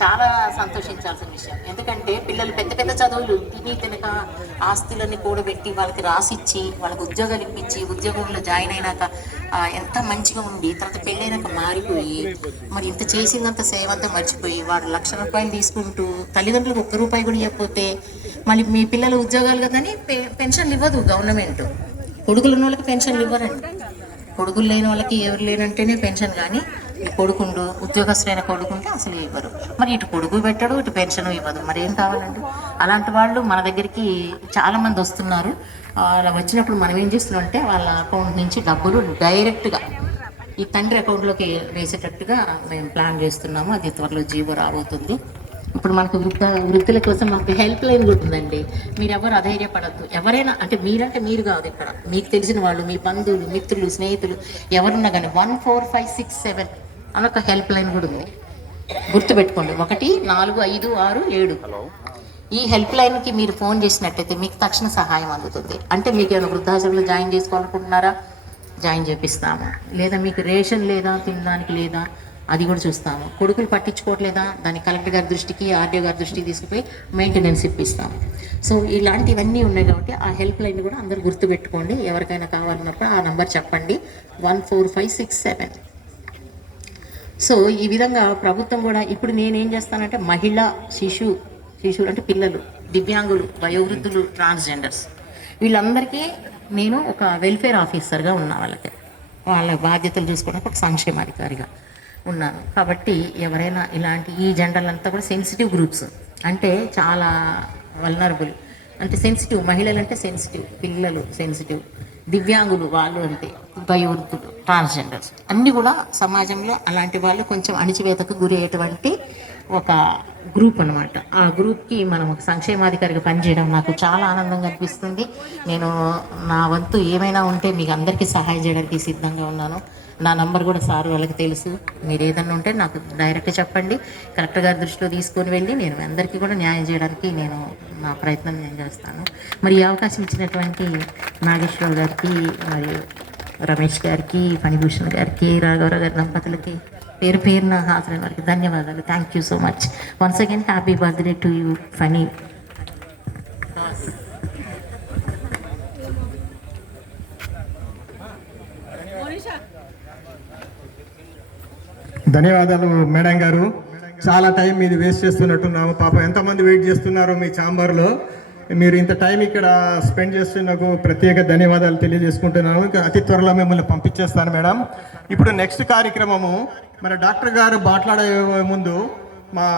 చాలా సంతోషించాల్సిన విషయం. ఎందుకంటే పిల్లలు పెద్ద పెద్ద చదువులు తిని తినక ఆస్తులన్నీ కూడబెట్టి వాళ్ళకి రాసిచ్చి వాళ్ళకి ఉద్యోగాలు ఇప్పించి ఉద్యోగంలో జాయిన్ అయినాక ఎంత మంచిగా ఉండి తర్వాత పెళ్ళైనాక మారిపోయి మరి ఇంత చేసిందంత సేవ అంతా మర్చిపోయి వాడు ₹1,00,000 తీసుకుంటూ తల్లిదండ్రులకు ₹1 కూడా ఇవ్వకపోతే మళ్ళీ మీ పిల్లల ఉద్యోగాలు కదని పెన్షన్లు ఇవ్వదు గవర్నమెంట్. కొడుకులు ఉన్న వాళ్ళకి పెన్షన్లు ఇవ్వరండి. కొడుకులు లేని వాళ్ళకి ఎవరు లేనంటేనే పెన్షన్, కానీ ఈ కొడుకుండు ఉద్యోగస్తులైన కొడుకుంటే అసలు ఇవ్వరు. మరి ఇటు కొడుకు పెట్టడు, ఇటు పెన్షన్ ఇవ్వదు. మరి ఏం కావాలండి? అలాంటి వాళ్ళు మన దగ్గరికి చాలామంది వస్తున్నారు. అలా వచ్చినప్పుడు మనం ఏం చేస్తున్నాం అంటే వాళ్ళ అకౌంట్ నుంచి డబ్బులు డైరెక్ట్గా ఈ తండ్రి అకౌంట్లోకి వేసేటట్టుగా మేము ప్లాన్ చేస్తున్నాము. అది త్వరలో జీవో రాబోతుంది. ఇప్పుడు మనకు వృద్ధుల కోసం మనకు హెల్ప్ లైన్ కూడా ఉందండి. మీరు ఎవరు అధైర్యపడద్దు. ఎవరైనా అంటే మీరంటే మీరు కాదు, ఇక్కడ మీకు తెలిసిన వాళ్ళు, మీ బంధువులు, మిత్రులు, స్నేహితులు ఎవరున్నా కానీ 14567 అని ఒక హెల్ప్ లైన్ కూడా ఉంది. గుర్తుపెట్టుకోండి, 14567. ఈ హెల్ప్ లైన్కి మీరు ఫోన్ చేసినట్టయితే మీకు తక్షణ సహాయం అందుతుంది. అంటే మీకు ఏమైనా వృద్ధాశ్రమంలో జాయిన్ చేసుకోవాలనుకుంటున్నారా? జాయిన్ చేపిస్తాము. లేదా మీకు రేషన్ లేదా, తినడానికి లేదా, అది కూడా చూస్తాము. కొడుకులు పట్టించుకోవట్లేదా, దాన్ని కలెక్టర్ గారి దృష్టికి, ఆర్డీఓ గారి దృష్టికి తీసుకుపోయి మెయింటెనెన్స్ ఇప్పిస్తాము. సో ఇలాంటివన్నీ ఉన్నాయి కాబట్టి ఆ హెల్ప్ లైన్ కూడా అందరూ గుర్తుపెట్టుకోండి. ఎవరికైనా కావాలన్నప్పుడు ఆ నంబర్ చెప్పండి, 14567. సో ఈ విధంగా ప్రభుత్వం కూడా ఇప్పుడు నేనేం చేస్తానంటే మహిళా శిశువులు అంటే పిల్లలు, దివ్యాంగులు, వయోవృద్ధులు, ట్రాన్స్జెండర్స్ వీళ్ళందరికీ నేను ఒక వెల్ఫేర్ ఆఫీసర్గా ఉన్నా. వాళ్ళ బాధ్యతలు చూసుకోవడానికి ఒక సంక్షేమాధికారిగా ఉన్నాను. కాబట్టి ఎవరైనా ఇలాంటి ఈ జెండర్లంతా కూడా సెన్సిటివ్ గ్రూప్స్, అంటే చాలా వల్నరబుల్, అంటే సెన్సిటివ్, మహిళలు అంటే సెన్సిటివ్, పిల్లలు సెన్సిటివ్, దివ్యాంగులు వాళ్ళు అంటే వయోవృద్ధులు, ట్రాన్స్జెండర్స్ అన్నీ కూడా సమాజంలో అలాంటి వాళ్ళు కొంచెం అణిచివేతకు గురి అయ్యేటువంటి ఒక గ్రూప్ అనమాట. ఆ గ్రూప్కి మనం ఒక సంక్షేమాధికారిగా పనిచేయడం నాకు చాలా ఆనందంగా అనిపిస్తుంది. నేను నా వంతు ఏమైనా ఉంటే మీకు అందరికీ సహాయం చేయడానికి సిద్ధంగా ఉన్నాను. నా నంబర్ కూడా సార్ వాళ్ళకి తెలుసు. మీరు ఏదన్నా ఉంటే నాకు డైరెక్ట్గా చెప్పండి, కలెక్టర్ గారి దృష్టిలో తీసుకొని వెళ్ళి నేను అందరికీ కూడా న్యాయం చేయడానికి నేను నా ప్రయత్నం నేను చేస్తాను. మరి ఈ అవకాశం ఇచ్చినటువంటి నాగేశ్వరరావు గారికి, మరియు రమేష్ గారికి, ఫణిభూషణ్ గారికి, రాఘవరావు గారి దంపతులకి పేరు పేరున హాజరైన వారికి ధన్యవాదాలు. Thank you so much. Once again happy birthday to you Phani. ధన్యవాదాలు మేడం గారు. చాలా టైం మీది వేస్ట్ చేస్తున్నట్టున్నాము. పాపం ఎంతమంది వెయిట్ చేస్తున్నారో మీ ఛాంబర్లో. మీరు ఇంత టైం ఇక్కడ స్పెండ్ చేస్తున్నందుకు ప్రత్యేక ధన్యవాదాలు తెలియజేసుకుంటున్నాను. అతి త్వరలో మిమ్మల్ని పంపించేస్తాను మేడం. ఇప్పుడు నెక్స్ట్ కార్యక్రమము మరి డాక్టర్ గారు మాట్లాడే ముందు మా